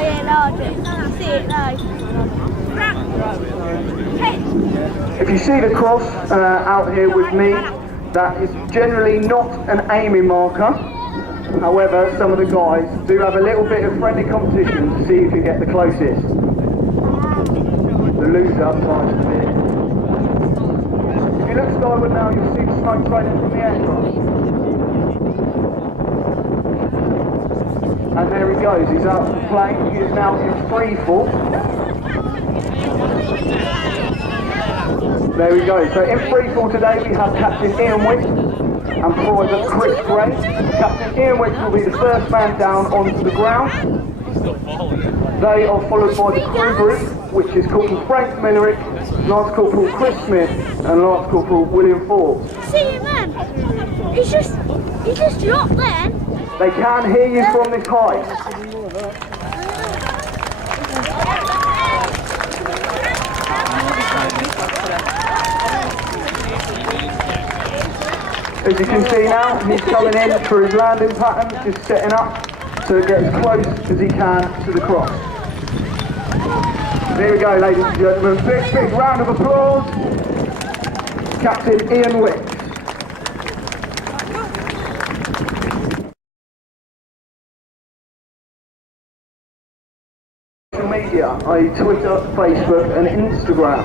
yeah, no, I do. See it, no. If you see the cross out here with me, that is generally not an aiming marker. However, some of the guys do have a little bit of friendly competition to see who can get the closest. The loser tries to bid. If you look skyward now, you'll see the smoke trailing from the aircraft. And there he goes, he's out of the plane, he is now in free fall. There we go, so in free fall today we have Captain Ian Wick and Private Chris Gray. Captain Ian Wick will be the first man down onto the ground. They are followed by the crew group, which is Corporal Frank Millerick, Lance Corporal Chris Smith and Lance Corporal William Forbes. See it, man, he's just dropped there. They can hear you from this height. As you can see now, he's coming in for his landing pattern, just setting up so it gets as close as he can to the cross. There we go, ladies and gentlemen. Big round of applause. Captain Ian Wick. Social media, i.e. Twitter, Facebook and Instagram.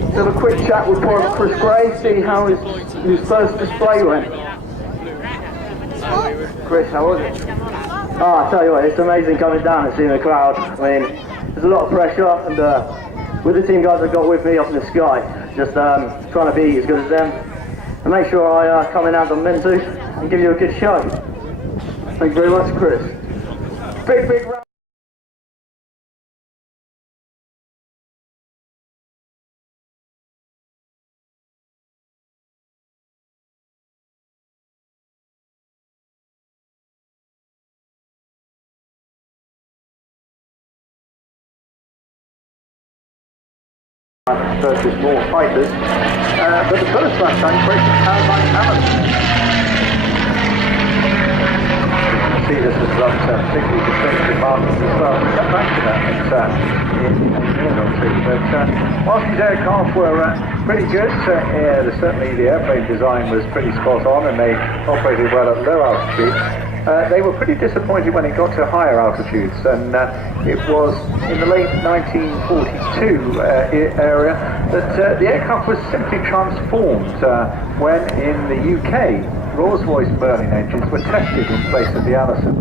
Let's have a quick chat with Private Chris Gray, see how his first display went. Chris, how was it? Oh, I tell you what, it's amazing coming down and seeing the crowd. I mean, there's a lot of pressure, and with the team guys I've got with me up in the sky, just trying to be as good as them and make sure I come in as I'm meant to and give you a good show. Thank you very much, Chris. Big round. Versus more fighters, but the first Mustang breaks down by Havilland. You can see this has got particularly distinctive markings as well. We'll get back to that in a minute or two. But whilst these aircraft were pretty good, certainly the airplane design was pretty spot on and they operated well at low altitude. They were pretty disappointed when it got to higher altitudes, and it was in the late 1942 area that the aircraft was simply transformed when in the UK Rolls-Royce Merlin engines were tested in place of the Allison.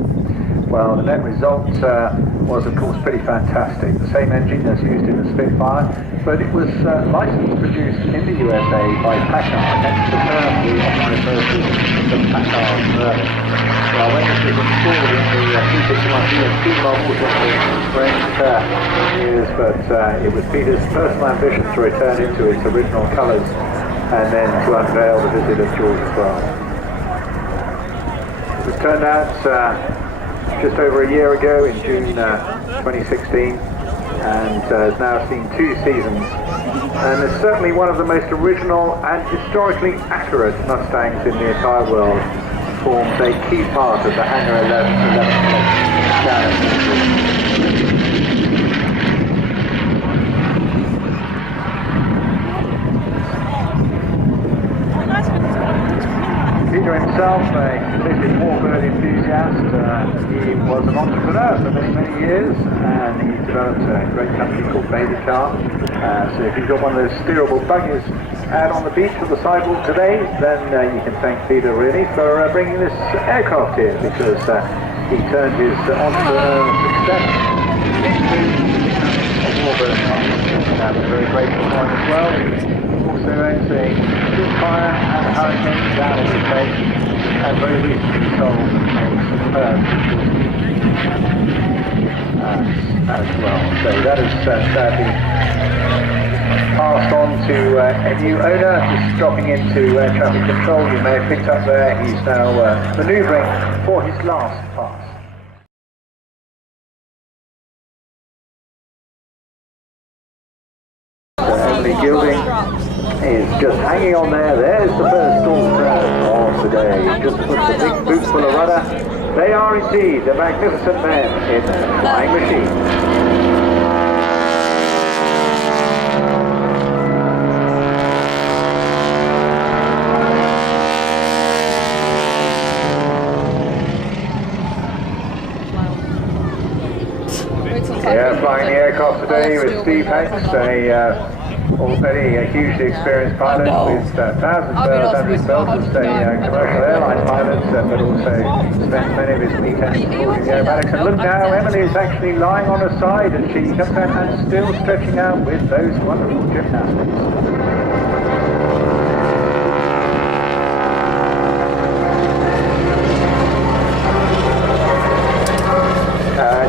Well, the net result was of course pretty fantastic. The same engine as used in the Spitfire, but it was licensed produced in the USA by Packard, hence the term we often refer to the Packard Merlin. Well, when this was installed in the P-51 models in the range years, but it was Peter's personal ambition to return it to its original colours and then to unveil the visit of George XII. It was turned out just over a year ago in June 2016 and has now seen 2 seasons and is certainly one of the most original and historically accurate Mustangs in the entire world. Forms a key part of the Hangar 11 Peter himself, a completely warbird enthusiast, he was an entrepreneur for many years and he developed a great company called Baby Car. So if you've got one of those steerable buggies out on the beach or the sidewalk today, then you can thank Peter really for bringing this aircraft here, because he turned his entrepreneurial success into a warbird company, and I'm very grateful for him as well. Also owns a Spitfire and a Hurricane down in his base, and very recently sold a Superb as well. So that is sadly passed on to a new owner, just dropping into air traffic control. You may have picked up there, he's now manoeuvring for his last pass. The heavily gilding is just hanging on there. There's the first stall of today. Just put the big boot full of rudder. They are indeed the magnificent men in flying machines. Yeah, flying the aircraft today with Steve Hanks, already a hugely experienced pilot with thousands of hours under his belt as a commercial airline pilot, but also spent many of his weekends supporting the aerobatics. And look now, Emily is actually lying on her side and she comes out and still stretching out with those wonderful gymnastics.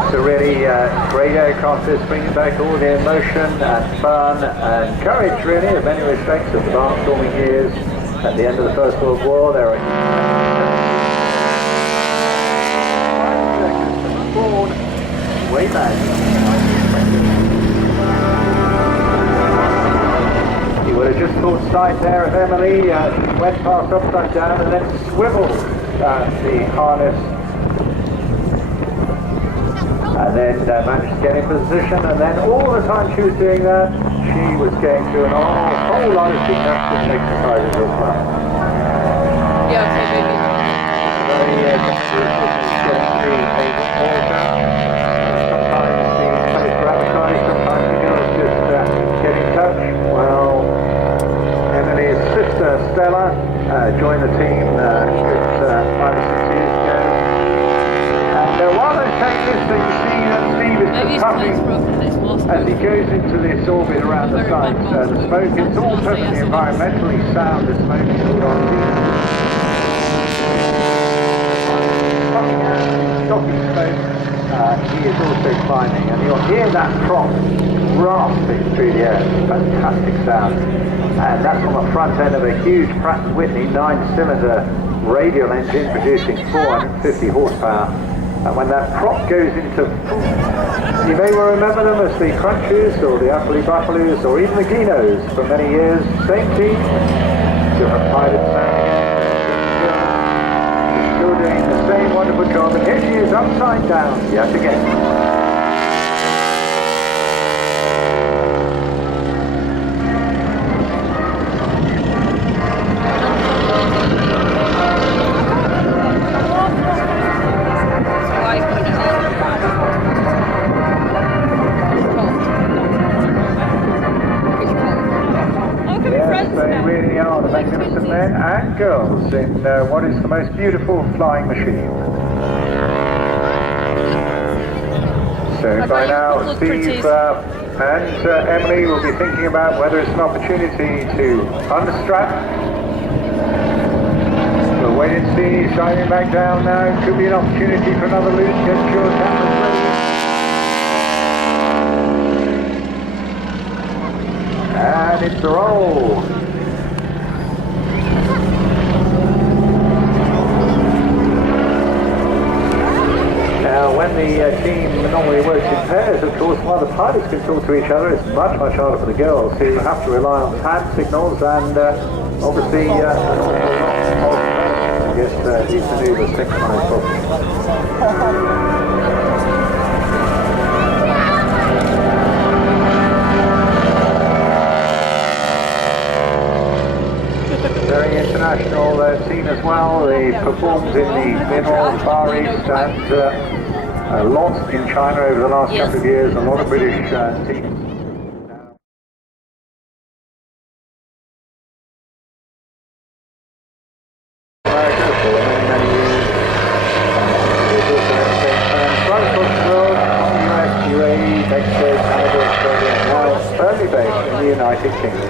It's a really great aircraft that's bringing back all the emotion and fun and courage, really, in many respects, of the barnstorming years at the end of the First World War. There are way back. You would have just caught sight there of Emily. She went past upside down and then swiveled the harness. And then managed to get in position, and then all the time she was doing that, she was going through a whole lot of gymnastics exercises as well. Yeah, okay, maybe. Very getting through sometimes the place for advertising, sometimes the girls just get in touch. Well, Emily's sister Stella joined the team 5 or 6 years ago. And while they take this, so you see that Steve is puffing as he goes into this orbit around the site. The smoke, it's all perfectly environmentally sound, the smoke is all on shocking smoke. He is also climbing, and you'll hear that prop rasping through the air. Fantastic sound. And that's on the front end of a huge Pratt & Whitney 9-cylinder radial engine producing 450 horsepower. And when that prop goes into, you may well remember them as the Crunches or the Appley Buffaloes or even the Ginos for many years. Same team, different pilots now. Still doing the same wonderful job. And here she is upside down yet again. Magnificent men and girls in what is the most beautiful flying machine. So by now Steve and Emily will be thinking about whether it's an opportunity to unstrap. We'll wait and see. Sliding back down now. Could be an opportunity for another loop. Get your cameras ready. And it's a roll. When the team normally works in pairs, of course, while the pilots can talk to each other, it's much harder for the girls who have to rely on hand signals and obviously I guess these maneuvers synchronized properly. Very international team as well. They performed in the Middle, Far East and a lot in China over the last couple of years, a lot of British teams. America for many years. Right across the world, US, UAE, Mexico, Canada, Australia, and now firmly based in the United Kingdom.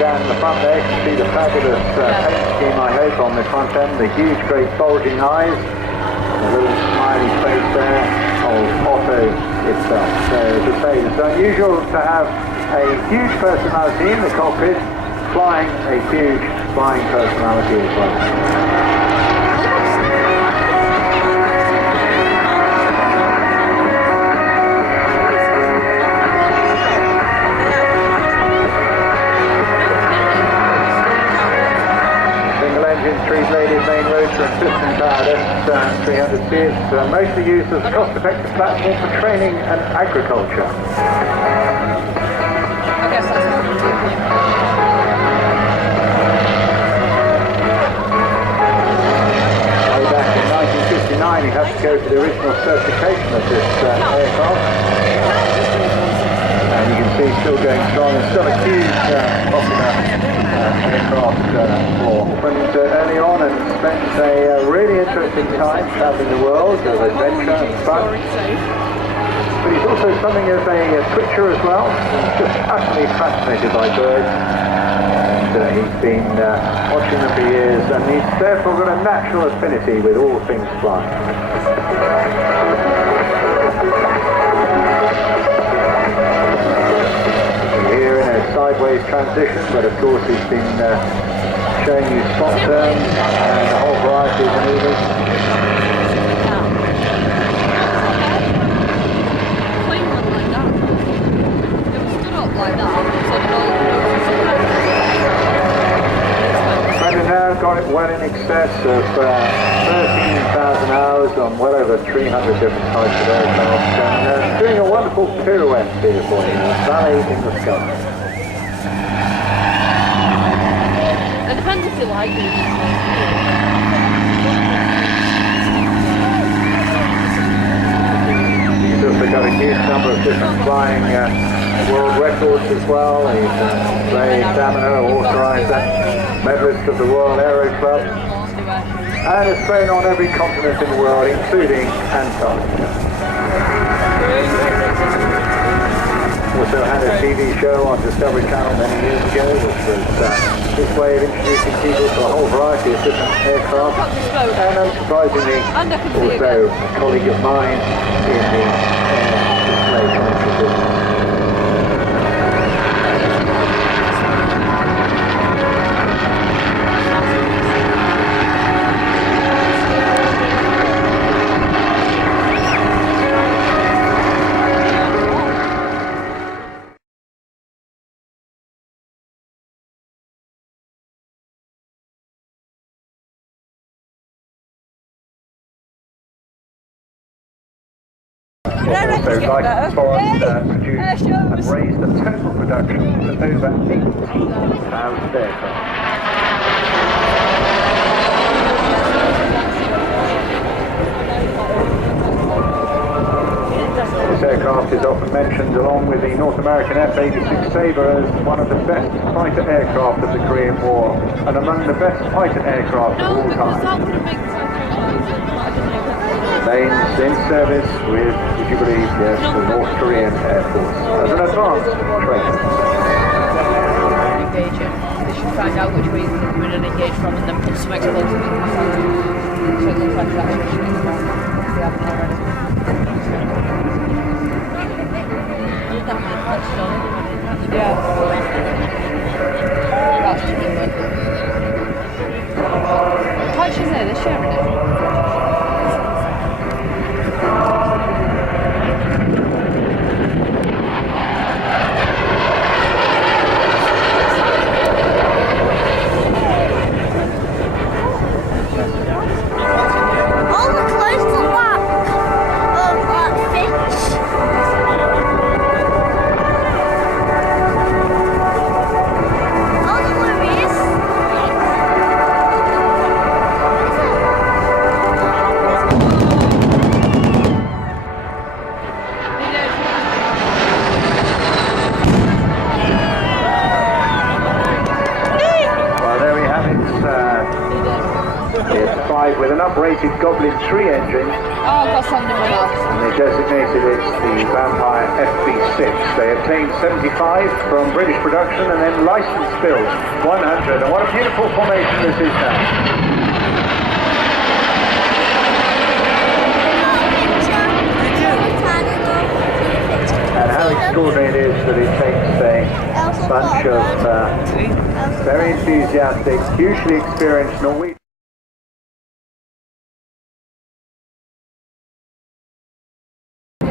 Down the front there, you can see the fabulous paint scheme, I hope, on the front end, the huge, great bulging eyes, the little smiley face there of Otto itself. So, as I say, it's unusual to have a huge personality in the cockpit flying, a huge flying personality as well. Three-bladed main rotor and piston powered S300C. It's mostly used as a cost-effective platform for training and agriculture. I guess that's what we're doing. Way back in 1959, he had to go to the original certification of this aircraft. And you can see it's still going strong. It's still a huge popular aircraft for. Went early on and spent a really interesting time traveling the world of adventure and fun. But he's also something of a twitcher as well. He's just utterly fascinated by birds. And he's been watching them for years, and he's therefore got a natural affinity with all things flying. Here in a sideways transition, but of course he's been showing you spot turns and a whole variety of maneuvers. Brendan now got it well in excess of 13,000 hours on well over 300 different types of aircraft, and doing a wonderful pirouette here for you, valley in the sky. It depends if you like it. He's also got a huge number of different flying world records as well. He's a Ray Examiner, authorizer, medalist of the World Aero Club, and has flown on every continent in the world, including Antarctica. Also had a TV show on Discovery Channel many years ago, which was his way of introducing people to a whole variety of different aircraft, and unsurprisingly also a colleague of mine in the display commentary business. Also licensed for us, produced and raised the total production to over 18,000 aircraft. This aircraft is often mentioned along with the North American F-86 Sabre as one of the best fighter aircraft of the Korean War and among the best fighter aircraft of all time. Planes in service with, would you believe, yes, the North Korean Air Force as an advanced training. Engage it. They should find out which way we're going to engage from and then put some explosives in the front. So it looks like it's actually shooting from if we haven't already. Yeah. That's good. How much is it? They're sharing it. With an uprated Goblin 3 engine, Oh, I've got something in my mouth. and they designated it the Vampire FB6. They obtained 75 from British production and then licensed built 100. And what a beautiful formation this is now. And how extraordinary it is that it takes a bunch of very enthusiastic, hugely experienced Norwegians.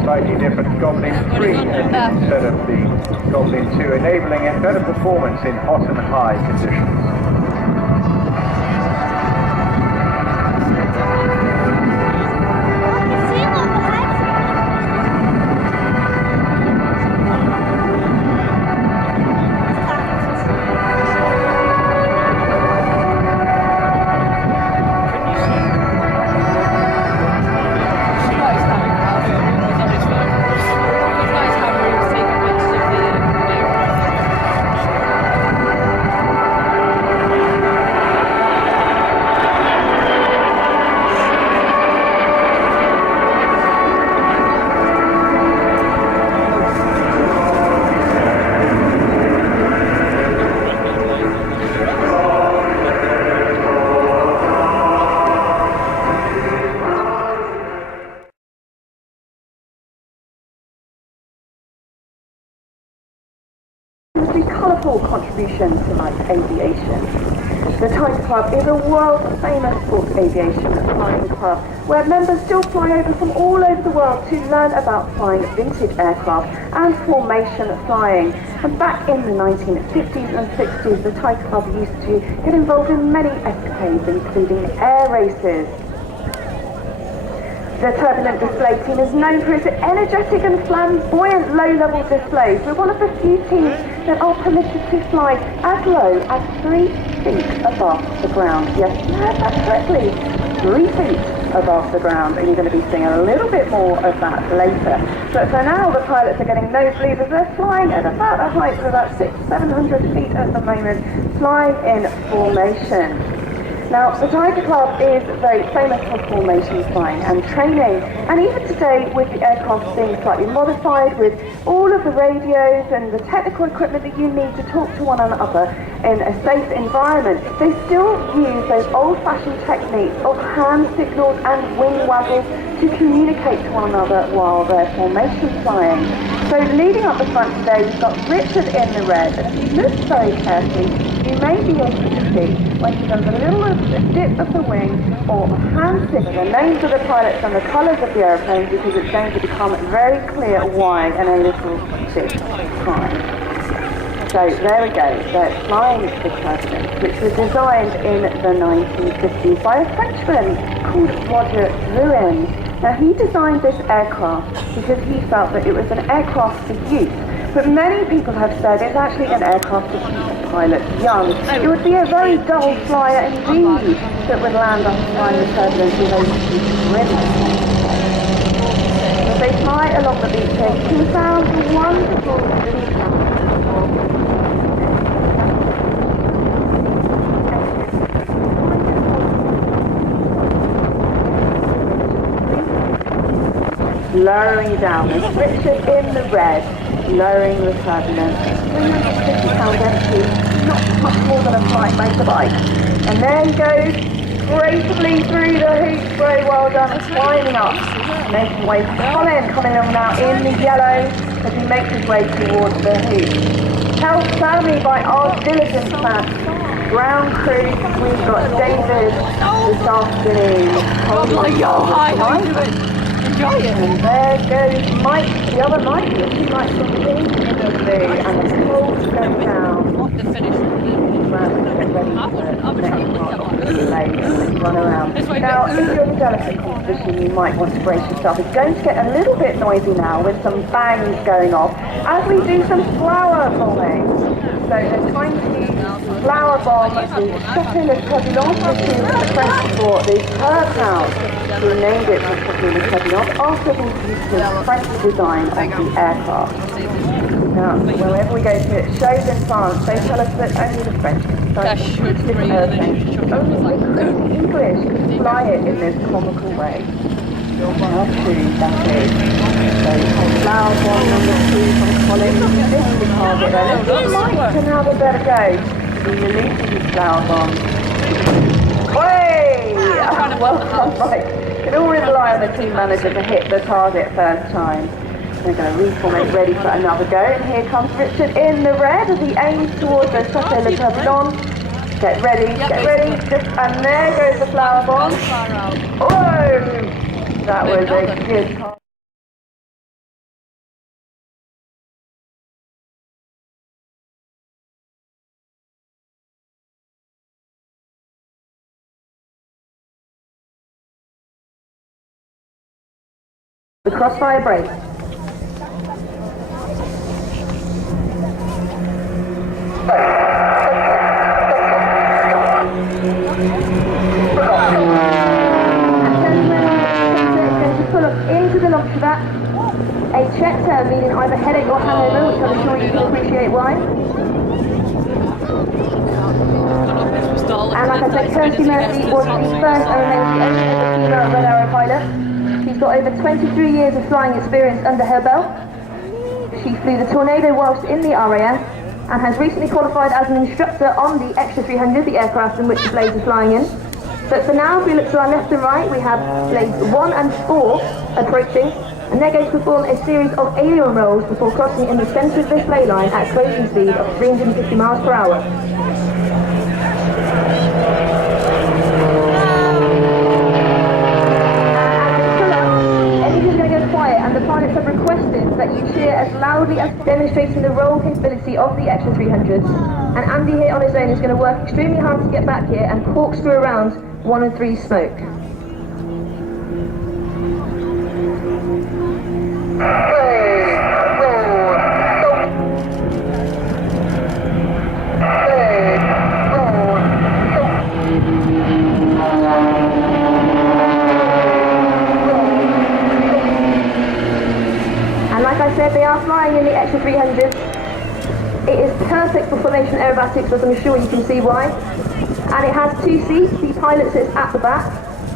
Slightly different Goblin 3 instead of the Goblin 2, enabling a better performance in hot and high conditions. Colourful contribution to light aviation. The Tiger Club is a world-famous sports aviation flying club where members still fly over from all over the world to learn about flying vintage aircraft and formation flying. And back in the 1950s and 60s, the Tiger Club used to get involved in many escapades, including air races. The turbulent display team is known for its energetic and flamboyant low-level displays. We're one of the few teams that are permitted to fly as low as 3 feet above the ground. Yes, you heard that correctly. 3 feet above the ground, and you're going to be seeing a little bit more of that later. But for now, the pilots are getting nosebleeds as they're flying at about a height of about 600-700 feet at the moment, flying in formation. Now, the Tiger Club is very famous for formation flying and training, and even today, with the aircraft being slightly modified, with all of the radios and the technical equipment that you need to talk to one another in a safe environment, they still use those old-fashioned techniques of hand signals and wing waggles to communicate to one another while they're formation flying. So leading up the front today, we've got Richard in the red, and if you look very carefully, you may be able to see when he does a little dip of the wing or hand signal the names of the pilots and the colours of the aeroplane, because it's going to become very clear why in a little bit of time. So there we go, they're flying the Turbs, which was designed in the 1950s by a Frenchman called Roger Drouin. Now he designed this aircraft because he felt that it was an aircraft for youth, but many people have said it's actually an aircraft to keep the pilots young. It would be a very dull flyer indeed that would land up flying the turbulence with those brilliant. As they fly along the beach, they can sound wonderful little sounds. Lowering down, as Richard in the red, lowering the turbulence. 350 pounds empty, not much more than a flight motorbike. And there he goes, gracefully through the hoops, very well done, climbing up, making way for Colin, coming along now in the yellow as he makes his way towards the hoop. Held firmly by our diligent man, ground crew. We've got David this afternoon. How are you doing? And there goes Mike, the other Mike, the 2 Mikes on the team, in the blue, and the cold's going down. The finish. Get ready for the next part of the delay and run around. Now, if you're in a delicate competition, you might want to brace yourself. It's going to get a little bit noisy now with some bangs going off as we do some flower bombing. So the time to use flower bomb, the Chateau Le Turbulent, which is the French for the Turbs house. We named it the Chateau Le Turbulent after the beautiful French design of the aircraft. Now, wherever we go to shows in France, they tell us that only the French can fly this airplane. Only the English can fly it in this comical way. How true that is. So, flower bomb number 2 from Colin. This is the target there. Let's see Mike and have a better go. He releases his flower bomb. Hey! Well done, Mike. It all rely on the team manager to hit the target first time. They're going to reformate, ready for another go. And here comes Richard in the red as he aims towards the Southport Air Show. Get ready, get ready. And there goes the flower bomb. Oh! That was a good time. The crossfire break. Pull up into the launch back. A check turn meaning either headache or hangover, which I'm sure you can appreciate why. And like I said, Kirsty Murphy was the first and remains the only ever female Red Arrow pilot. She's got over 23 years of flying experience under her belt. She flew the Tornado whilst in the RAF and has recently qualified as an instructor on the Extra 300, the aircraft in which the Blades are flying in. But for now, if we look to our left and right, we have Blades 1 and 4 approaching, and they're going to perform a series of alien rolls before crossing in the centre of this ley line at closing speed of 350 miles per hour. And the pilots have requested that you cheer as loudly as demonstrating the roll capability of the Extra 300s. And Andy here on his own is going to work extremely hard to get back here and corkscrew around 1 and 3 smoke. They are flying in the Extra 300s. It is perfect for formation aerobatics, as I'm sure you can see why. And it has 2 seats. The pilot sits at the back.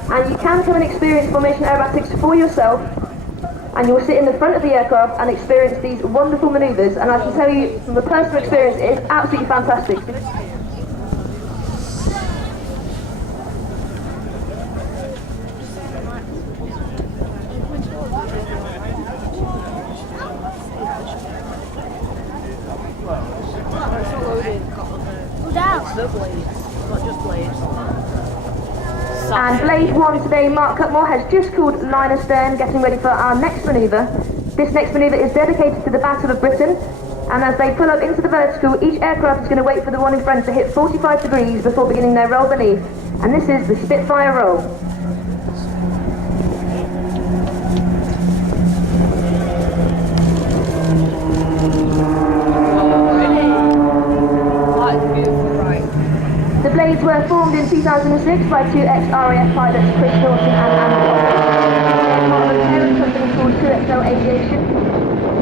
And you can come and experience formation aerobatics for yourself. And you'll sit in the front of the aircraft and experience these wonderful manoeuvres. And I can tell you from a personal experience, it is absolutely fantastic. And Blade 1 today, Mark Cutmore, has just called line astern, getting ready for our next manoeuvre. This next manoeuvre is dedicated to the Battle of Britain, and as they pull up into the vertical, each aircraft is going to wait for the one in front to hit 45 degrees before beginning their roll beneath. And this is the Spitfire roll. The Blades were formed in 2006 by 2 ex-RAF pilots, Chris Norton and Andy They're part of a parent company called 2XL Aviation,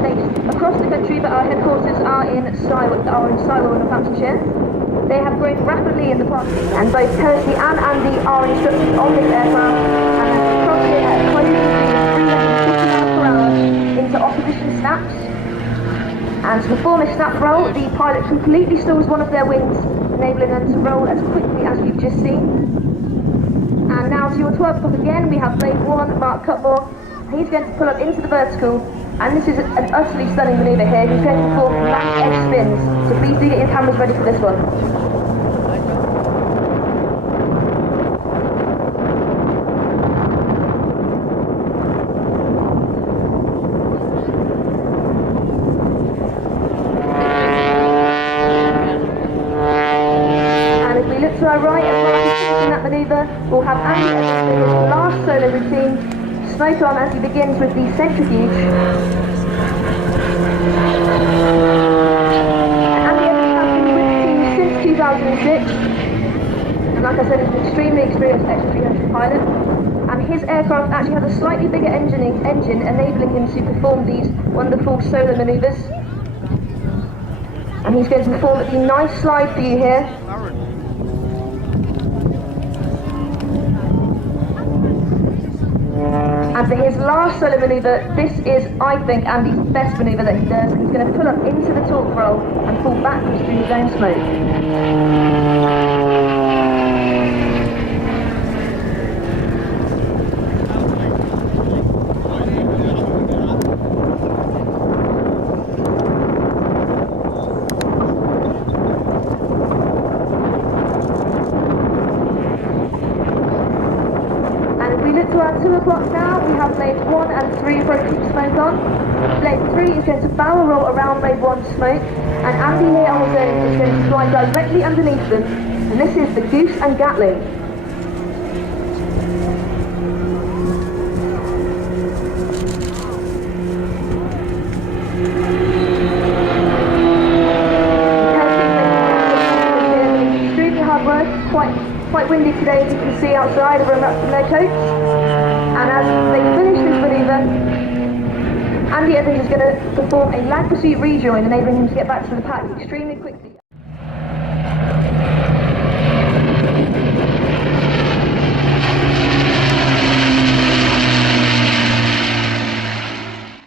based across the country, but our headquarters are in Sywell, Northamptonshire. They have grown rapidly in the past, and both Kirsty and Andy are instructors on this aircraft, and have crossed it at a closing speed of 350 miles per hour into opposition snaps. And to perform a snap roll, the pilot completely stalls one of their wings, enabling them to roll as quickly as you've just seen. And now to your 12 o'clock again, we have Blade 1, Mark Cutmore. He's going to pull up into the vertical, and this is an utterly stunning manoeuvre here. He's going to perform max edge spins, so please do get your cameras ready for this one. To our right, as well as finishing that manoeuvre, we'll have Andy Evans doing his last solo routine. Smoke on as he begins with the centrifuge. Andy Evans has been with the team since 2006. And like I said, he's an extremely experienced Extra 300 pilot. And his aircraft actually has a slightly bigger engine enabling him to perform these wonderful solo manoeuvres. And he's going to perform the nice slide for you here. And for his last solo manoeuvre, this is, I think, Andy's best manoeuvre that he does. He's going to pull up into the torque roll and pull backwards through his own smoke. have blades 1 and 3 approaching smoke on. Blade 3 is going to barrel roll around blade 1's smoke, and Andy here on the zone is going to fly directly underneath them, and this is the Goose and Gatling. Extremely hard work, quite windy today as you can see outside over up from their coats, and as they finish this manoeuvre, Andy Evans is going to perform a lag pursuit rejoin, enabling him to get back to the pack extremely quickly.